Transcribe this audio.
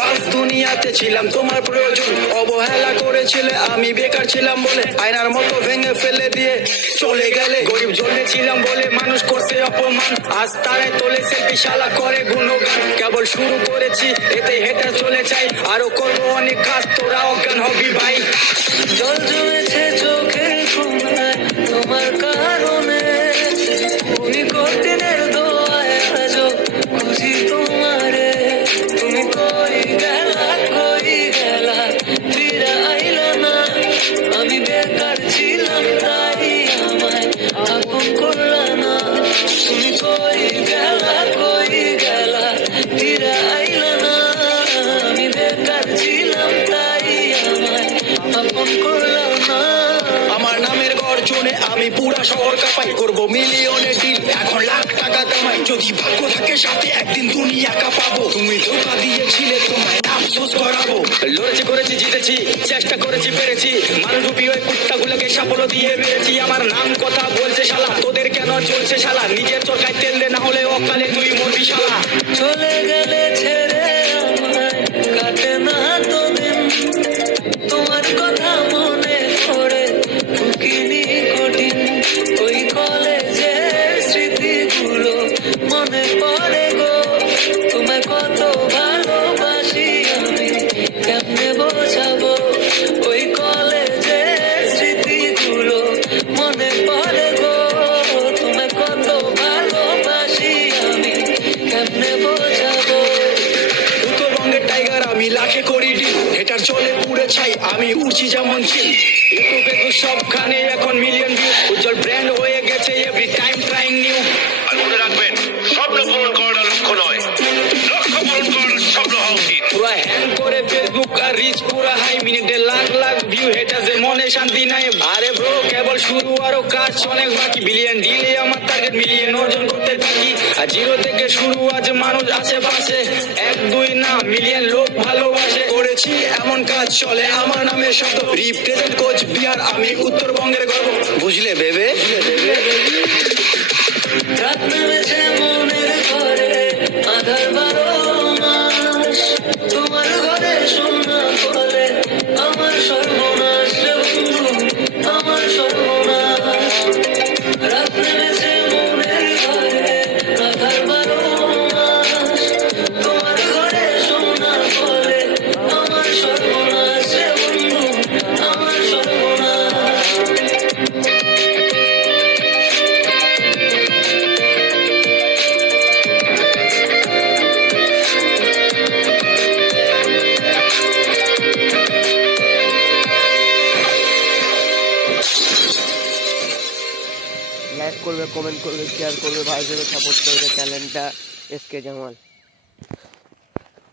বাস দুনিয়াতে ছিলাম তোমার প্রয়োজন, অবহেলা করেছিলে আমি বেকার ছিলাম বলে আয়নার মতো ভেঙে ফেলে দিয়ে চলে গেলে। গরিব জন্মে ছিলাম বলে মানুষ করছে অপমান, আজ তারাই তোলে সেলফি শালা করে গুণগান। কেবল শুরু করেছি এতে হেঁটে চলে চাই, আরো করবো অনেক কাজ তোরা অজ্ঞান হবি ভাই। জল জমেছে চোখে ঘুমায় তোমার কারণে, ওই কঠিনের দোয়ায় আজও খুঁজি তোমারে। তুমি কই গেলা ফিরে আইলা না, আমি বেকার ছিলাম তাই আমায় আপন করলা না। তুমি কই গেলা ফিরে আইলা না, আমি বেকার ছিলাম তাই আমায় আপন করলা না। আমার নামের গর্জনে আমি পুরা শহর কাঁপাই, করবো মিলিয়নের ডিল এখন লাখ টাকা কামাই। যদি ভাগ্য থাকে সাথে একদিন দুনিয়া কাঁপাবো, তুমি ধোকা দিয়েছিলে তোমায় আফসোস করাবো। লড়েছি করেছি জিতেছি চেষ্টা করেছি পেরেছি, মানুষরূপী ওই কুত্তাগুলোকে সাফল্য দিয়ে মেরেছি। আমার নাম কথা বলছে শালা, তোদের কেন চলছে শালা, নিজের চরকায় তেল দে না হলে অকালে তুই মরবি শালা। চলে গেলে ছেড়ে আমায় কাটে না তো দিন, তোমার কথা মনে পড়ে ঢুকিনি কঠিন। ওই কলেজের স্মৃতিগুলো মনে পড়ে গো, তোমায় কত ভালোবাসি আমি কেমনে বোঝাবো। ওই কলেজের স্মৃতিগুলো মনে পড়ে গো, তোমায় কত ভালোবাসি আমি কেমনে বোঝাবো। উত্তরবঙ্গের টাইগার আমি লাখে করি ডিল, এটার চলে পুড়ে ছাই আমি উঠছি যেমন চিল। ইউটিউব ফেসবুক সবখানে এখন মিলিয়ন ভিউ, উজ্জ্বল ব্র্যান্ড হয়ে গেছে এভরি টাইম ট্রাইং নিউ। আর মনে রাখবেন, স্বপ্ন পূরণ করাটা লক্ষ্য নয়, লক্ষ্য পূরণ করার স্বপ্ন হওয়া উচিত। পুরা হ্যাং করে ফেসবুক আর রিচ পুরা হাই, মিনিটে লাখ লাখ ভিউ হেটার্সে মনে শান্তি নাই। আরে ব্রো কেবল শুরু আরো কাজ অনেক বাকি, বিলিয়ন ডিলে আমার টার্গেট মিলিয়ন অর্জন করতে থাকি। আর জিরো থেকে শুরু আজ মানুষ আশেপাশে, এক দুই না মিলিয়ন লোক ভালোবাসে। করেছি এমন কাজ চলে আমার নামে শত, রিপ্রেজেন্ট কোচ বিহার আমি উত্তরবঙ্গের গর্ব, বুঝলে বেবে। রাত নেমেছে মনের ঘরে আধার 12 মাস, তোমার ঘরে শোনা বলে আমার সর্বনাশ রে বন্ধু, আমার সর্বনাশ। রাত নেমেছে মনের ঘরে আধার 12 মাস, তোমার ঘরে শোনা বলে আমার সর্বনাশ রে বন্ধু, আমার সর্বনাশ। লাইক করবে, কমেন্ট করবে, শেয়ার করবে, ভাই ভেবে সাপোর্ট করবে চ্যানেলটা এসকে জামাল।